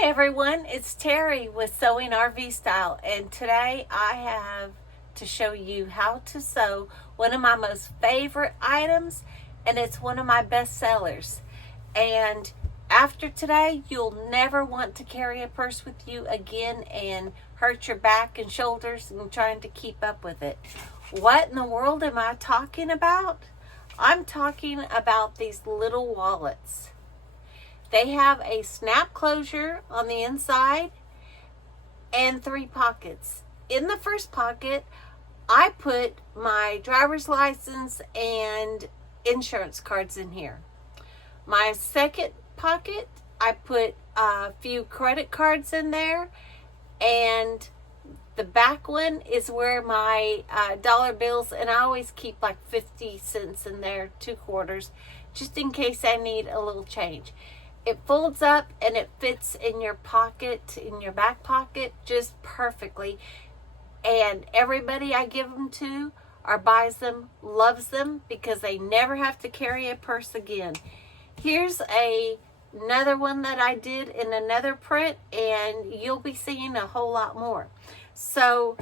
Hi everyone, it's Teri with Sewing RV Style, and today I have to show you how to sew one of my most favorite items, and it's one of my best sellers. And after today, you'll never want to carry a purse with you again and hurt your back and shoulders and trying to keep up with it. What in the world am I talking about? I'm talking about these little wallets. They have a snap closure on the inside and 3 pockets. In the first pocket, I put my driver's license and insurance cards in here. My second pocket, I put a few credit cards in there, and the back one is where my dollar bills, and I always keep like 50 cents in there, 2 quarters, just in case I need a little change. It folds up and it fits in your pocket, in your back pocket, just perfectly. And everybody I give them to or buys them loves them because they never have to carry a purse again. Here's another one that I did in another print, and you'll be seeing a whole lot more. So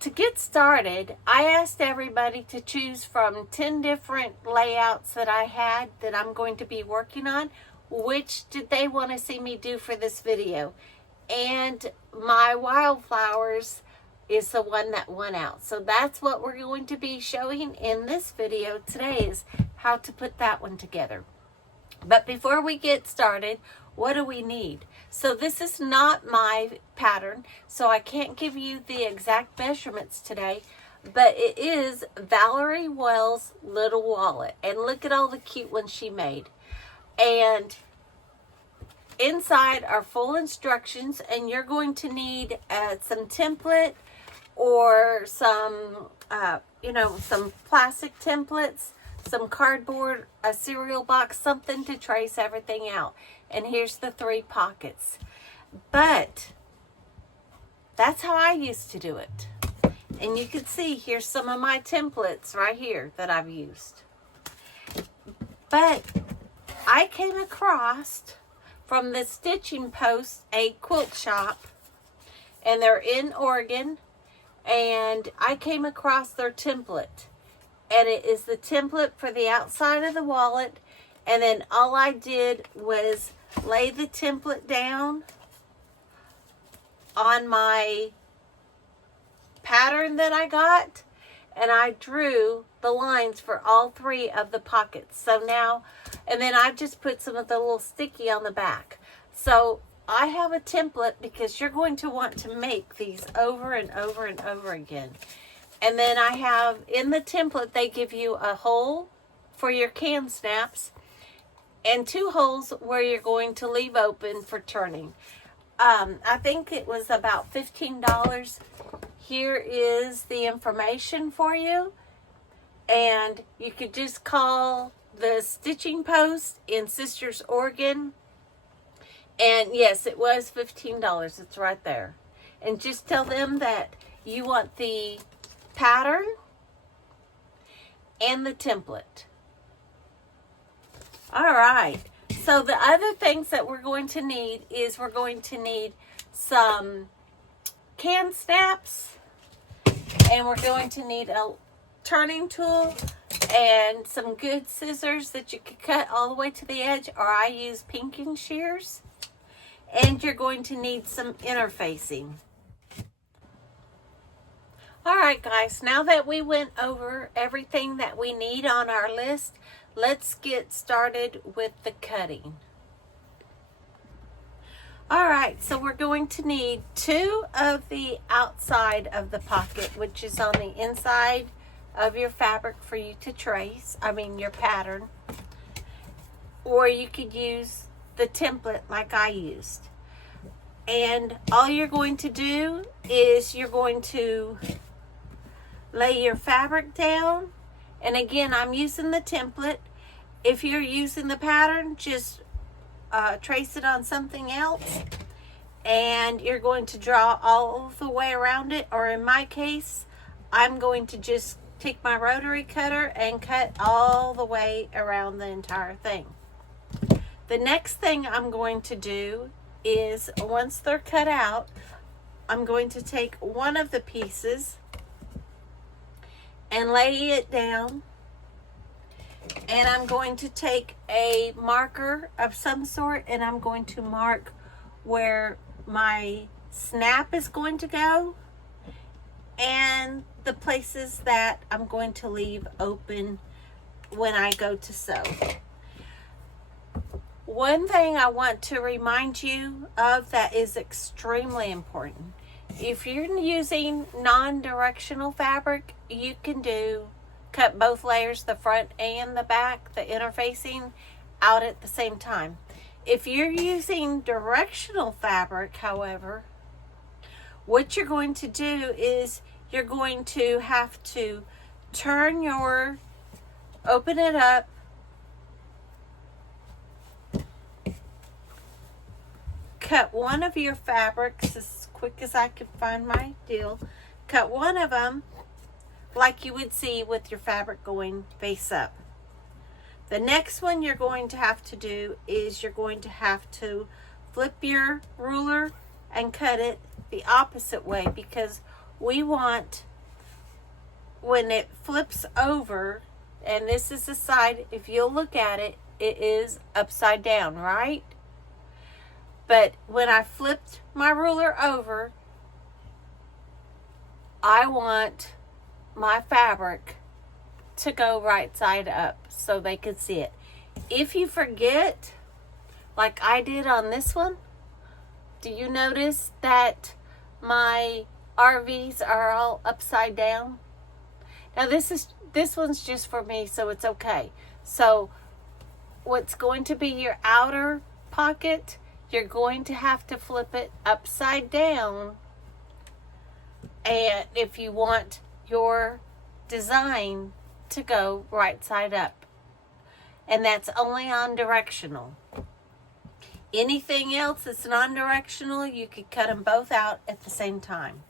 to get started, I asked everybody to choose from 10 different layouts that I had that I'm going to be working on. Which did they want to see me do for this video? And my wildflowers is the one that won out. So that's what we're going to be showing in this video today, is how to put that one together. But before we get started, what do we need? So this is not my pattern, so I can't give you the exact measurements today, but it is Valerie Wells' little wallet. And look at all the cute ones she made. And inside are full instructions, and you're going to need some template or some, some plastic templates, some cardboard, a cereal box, something to trace everything out. And here's the 3 pockets. But that's how I used to do it. And you can see here's some of my templates right here that I've used. But I came across from the Stitchin post a quilt shop, and they're in Oregon, and I came across their template. And it is the template for the outside of the wallet, and then all I did was lay the template down on my pattern that I got, and I drew the lines for all 3 of the pockets. So now, and then I just put some of the little sticky on the back. So I have a template because you're going to want to make these over and over and over again. And then I have in the template, they give you a hole for your can snaps and 2 holes where you're going to leave open for turning. I think it was about $15. Here is the information for you. And you could just call the Stitching Post in Sisters, Oregon. And yes, it was $15. It's right there. And just tell them that you want the pattern and the template. All right. So the other things that we're going to need is we're going to need some can snaps, and we're going to need a turning tool and some good scissors that you could cut all the way to the edge, or I use pinking shears. And you're going to need some interfacing. All right, guys, now that we went over everything that we need on our list, let's get started with the cutting. All right, so we're going to need 2 of the outside of the pocket, which is on the inside of your fabric for you to trace, your pattern. Or you could use the template like I used. And all you're going to do is you're going to lay your fabric down. And again, I'm using the template. If you're using the pattern, just trace it on something else. And you're going to draw all the way around it. Or in my case, I'm going to just take my rotary cutter and cut all the way around the entire thing. The next thing I'm going to do is, once they're cut out, I'm going to take one of the pieces and lay it down, and I'm going to take a marker of some sort, and I'm going to mark where my snap is going to go and the places that I'm going to leave open when I go to sew. One thing I want to remind you of that is extremely important. If you're using non-directional fabric, you can cut both layers, the front and the back, the interfacing, out at the same time. If you're using directional fabric, however, what you're going to do is you're going to have to open it up, cut one of your fabrics as quick as I could find my deal. Cut one of them like you would see with your fabric going face up. The next one you're going to have to do is you're going to have to flip your ruler and cut it the opposite way, because we want, when it flips over, and this is the side, if you'll look at it, it is upside down, right? But when I flipped my ruler over, I want my fabric to go right side up so they could see it. If you forget, like I did on this one, do you notice that my RVs are all upside down? Now this one's just for me, so it's okay. So what's going to be your outer pocket, you're going to have to flip it upside down, and if you want your design to go right side up. And that's only on directional. Anything else that's non-directional, you could cut them both out at the same time.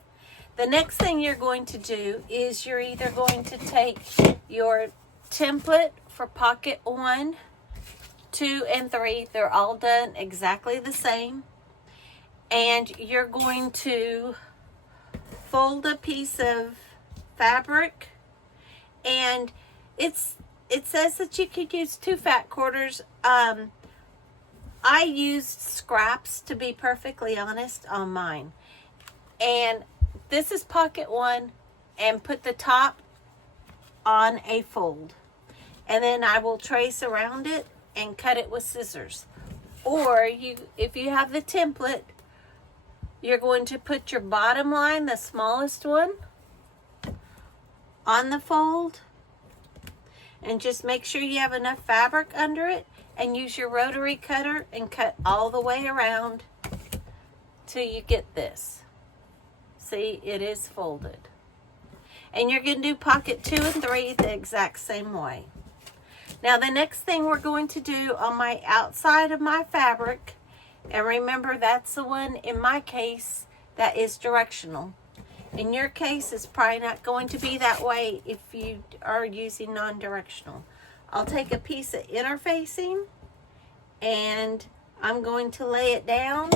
The next thing you're going to do is you're either going to take your template for pocket 1, 2, and 3. They're all done exactly the same. And you're going to fold a piece of fabric, and it says that you could use 2 fat quarters. I used scraps, to be perfectly honest, on mine. And this is pocket 1, and put the top on a fold, and then I will trace around it and cut it with scissors. Or if you have the template, you're going to put your bottom line, the smallest one, on the fold, and just make sure you have enough fabric under it, and use your rotary cutter and cut all the way around till you get this. See, it is folded. And you're going to do pocket 2 and 3 the exact same way. Now the next thing we're going to do on my outside of my fabric, and remember that's the one in my case that is directional. In your case, it's probably not going to be that way if you are using non-directional. I'll take a piece of interfacing, and I'm going to lay it down,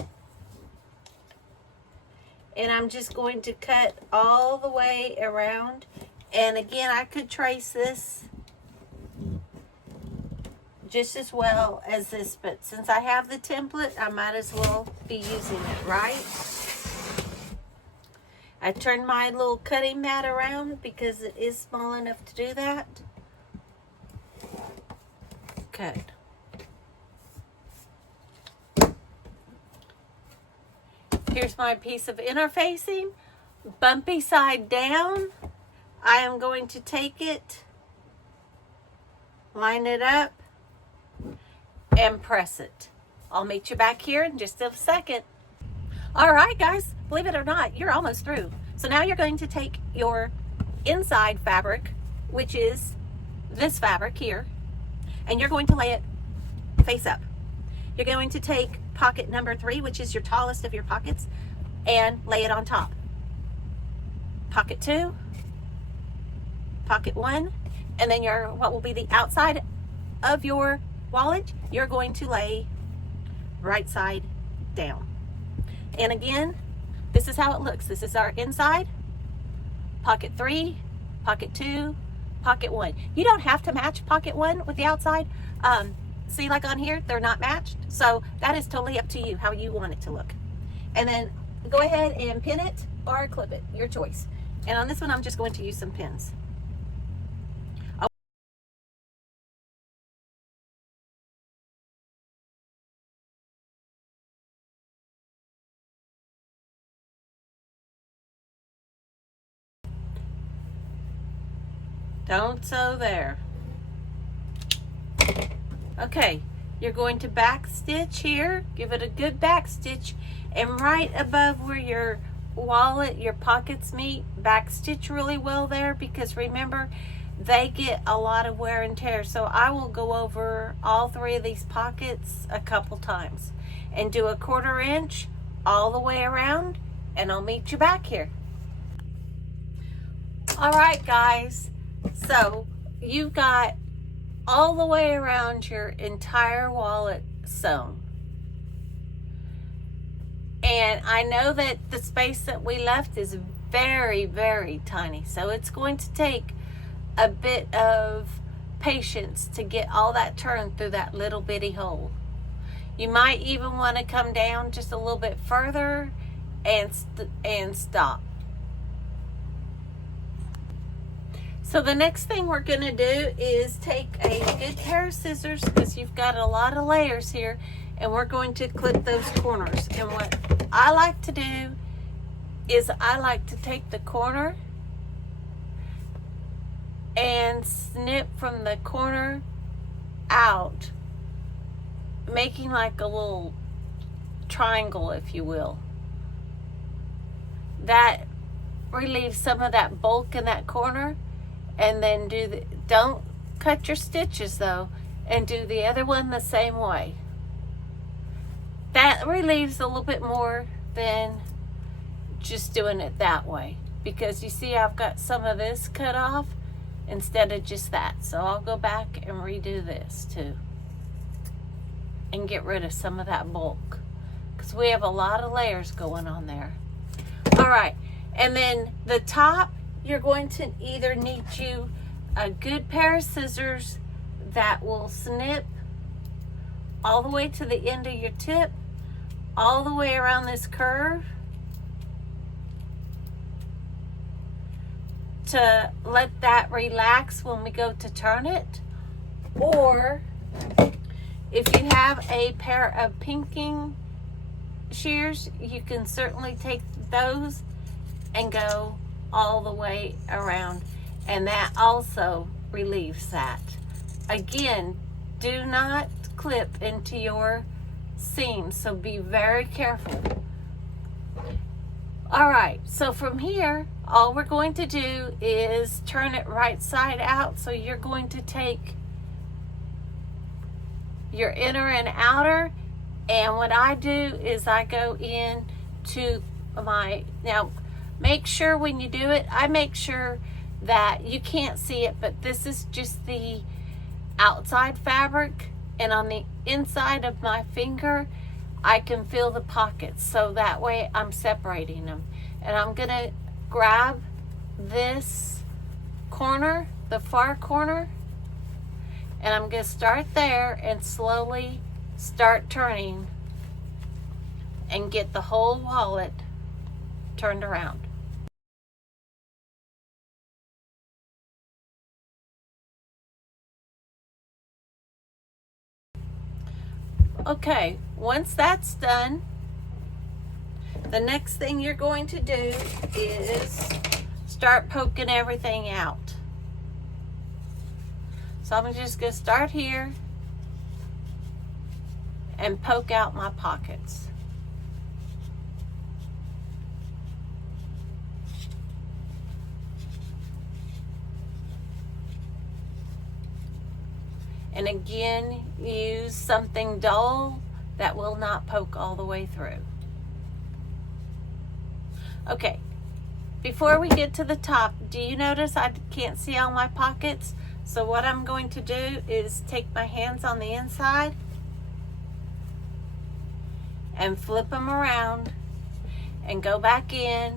and I'm just going to cut all the way around. And again, I could trace this just as well as this, but since I have the template, I might as well be using it, right? I turned my little cutting mat around because it is small enough to do that. Cut. Here's my piece of interfacing. Bumpy side down. I am going to take it, line it up, and press it. I'll meet you back here in just a second. All right, guys, believe it or not, you're almost through. So now you're going to take your inside fabric, which is this fabric here, and you're going to lay it face up. You're going to take pocket number 3, which is your tallest of your pockets, and lay it on top. Pocket 2, pocket 1, and then what will be the outside of your wallet, you're going to lay right side down. And again, this is how it looks. This is our inside, pocket 3, pocket 2, pocket 1. You don't have to match pocket 1 with the outside. See, like on here, they're not matched. So that is totally up to you how you want it to look. And then go ahead and pin it or clip it, your choice. And on this one, I'm just going to use some pins. Don't sew there. Okay, you're going to back stitch here. Give it a good back stitch, and right above where your wallet, your pockets meet, back stitch really well there, because remember, they get a lot of wear and tear. So I will go over all 3 of these pockets a couple times and do a 1/4 inch all the way around, and I'll meet you back here. All right, guys, so you've got all the way around your entire wallet sewn. And I know that the space that we left is very, very tiny. So it's going to take a bit of patience to get all that turned through that little bitty hole. You might even want to come down just a little bit further and stop. So the next thing we're going to do is take a good pair of scissors, because you've got a lot of layers here, and we're going to clip those corners. And what I like to do is I like to take the corner and snip from the corner out, making like a little triangle, if you will. That relieves some of that bulk in that corner. And then don't cut your stitches though, and do the other one the same way. That relieves a little bit more than just doing it that way, because you see I've got some of this cut off instead of just that. So I'll go back and redo this too and get rid of some of that bulk, because we have a lot of layers going on there. All right, and then the top, you're going to either need you a good pair of scissors that will snip all the way to the end of your tip, all the way around this curve, to let that relax when we go to turn it. Or if you have a pair of pinking shears, you can certainly take those and go all the way around, and that also relieves that. Again, do not clip into your seams, so be very careful. All right, so from here, all we're going to do is turn it right side out. So you're going to take your inner and outer, and what I do is I go in to my, now make sure when you do it, I make sure that you can't see it, but this is just the outside fabric, and on the inside of my finger I can feel the pockets, so that way I'm separating them. And I'm gonna grab this corner, the far corner, and I'm gonna start there and slowly start turning and get the whole wallet turned around. Okay, once that's done, the next thing you're going to do is start poking everything out. So I'm just going to start here and poke out my pockets. And again, use something dull that will not poke all the way through. Okay, before we get to the top, do you notice I can't see all my pockets? So what I'm going to do is take my hands on the inside and flip them around and go back in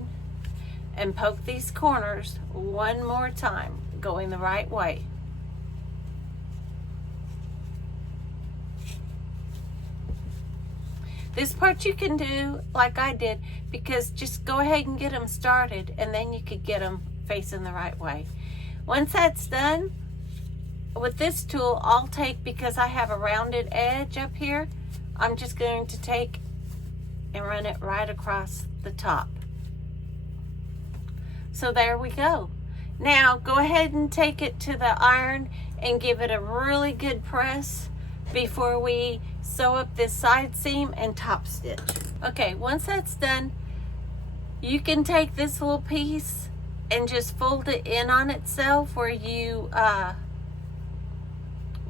and poke these corners one more time, going the right way. This part you can do like I did, because just go ahead and get them started, and then you could get them facing the right way. Once that's done, with this tool, I'll take, because I have a rounded edge up here, I'm just going to take and run it right across the top. So there we go. Now go ahead and take it to the iron and give it a really good press before we sew up this side seam and top stitch. Okay, once that's done, you can take this little piece and just fold it in on itself where you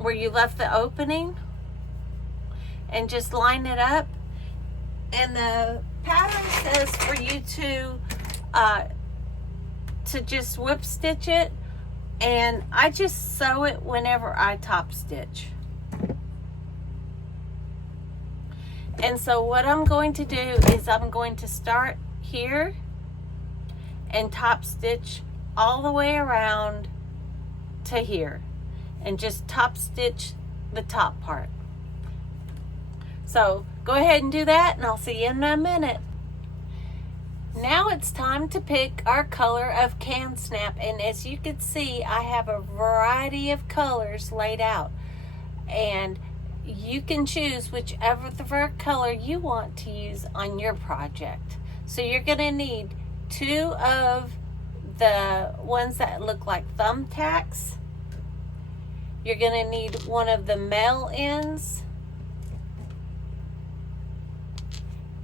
left the opening, and just line it up. And the pattern says for you to just whip stitch it, and I just sew it whenever I top stitch. And so what I'm going to do is I'm going to start here and top stitch all the way around to here, and just top stitch the top part. So go ahead and do that, and I'll see you in a minute. Now it's time to pick our color of can snap, and as you can see, I have a variety of colors laid out, and you can choose whichever color you want to use on your project. So you're going to need 2 of the ones that look like thumbtacks. You're going to need 1 of the male ends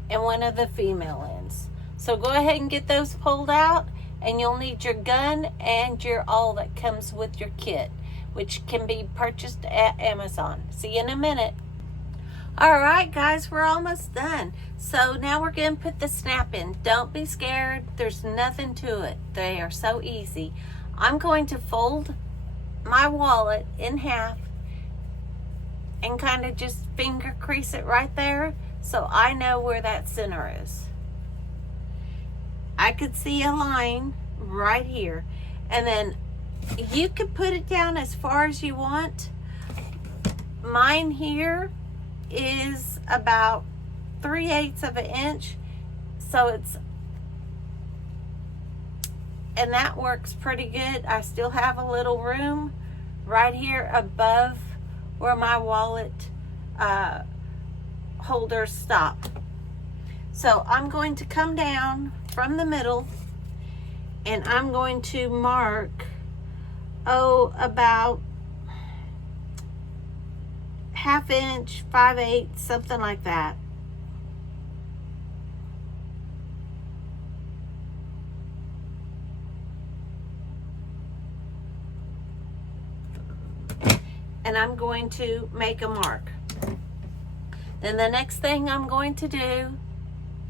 and 1 of the female ends. So go ahead and get those pulled out, and you'll need your gun and your awl that comes with your kit, which can be purchased at Amazon. See you in a minute. Alright guys, we're almost done. So now we're going to put the snap in. Don't be scared. There's nothing to it. They are so easy. I'm going to fold my wallet in half and kind of just finger crease it right there so I know where that center is. I could see a line right here, and then you could put it down as far as you want. Mine here is about 3/8 of an inch, so and that works pretty good. I still have a little room right here above where my wallet holders stop. So I'm going to come down from the middle, and I'm going to mark about 1/2 inch, 5/8, something like that. And I'm going to make a mark. Then the next thing I'm going to do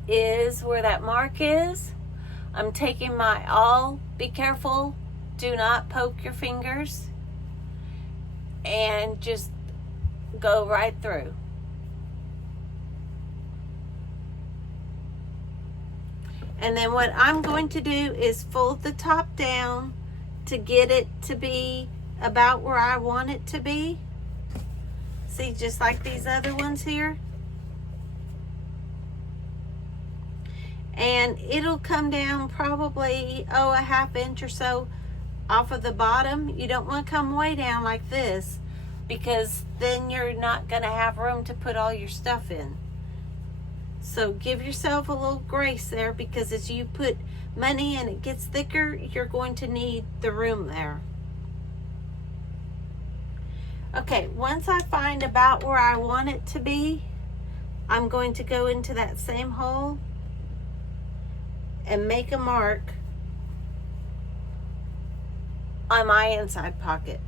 is where that mark is, I'm taking my awl. Be careful, do not poke your fingers, and just go right through. And then what I'm going to do is fold the top down to get it to be about where I want it to be. See, just like these other ones here. And it'll come down probably, a 1/2 inch or so off of the bottom. You don't want to come way down like this, because then you're not going to have room to put all your stuff in. So give yourself a little grace there, because as you put money and it gets thicker, you're going to need the room there. Okay, once I find about where I want it to be, I'm going to go into that same hole and make a mark on my inside pocket.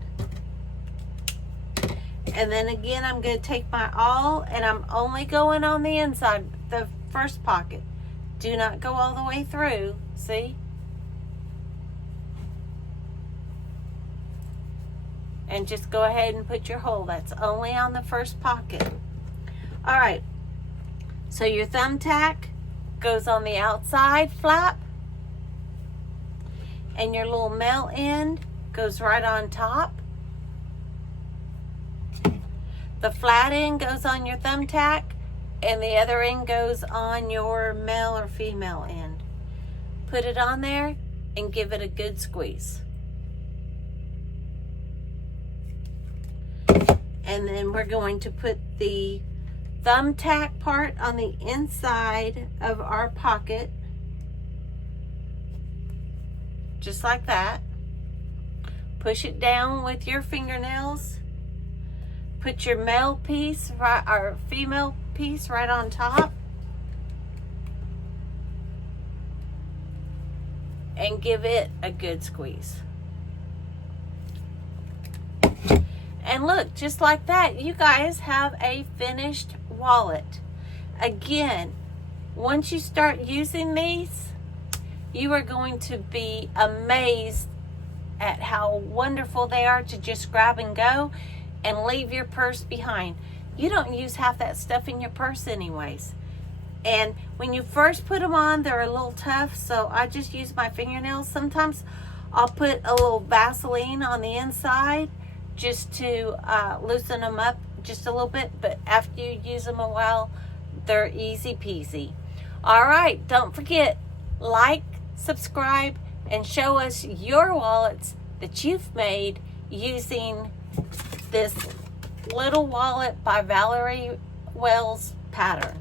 And then again, I'm going to take my awl, and I'm only going on the inside, the first pocket. Do not go all the way through, see? And just go ahead and put your hole. That's only on the first pocket. All right, So your thumbtack goes on the outside flap, and your little male end goes right on top. The flat end goes on your thumbtack, and the other end goes on your male or female end. Put it on there and give it a good squeeze. And then we're going to put the thumbtack part on the inside of our pocket, just like that. Push it down with your fingernails. Put your male piece right, or female piece right on top, and give it a good squeeze. And look, just like that, you guys have a finished wallet. Again, once you start using these, you are going to be amazed at how wonderful they are to just grab and go and leave your purse behind. You don't use half that stuff in your purse anyways. And when you first put them on, they're a little tough, so I just use my fingernails. Sometimes I'll put a little Vaseline on the inside just to loosen them up just a little bit, but after you use them a while, they're easy peasy. All right, don't forget, like, subscribe, and show us your wallets that you've made using this little wallet by Valerie Wells pattern.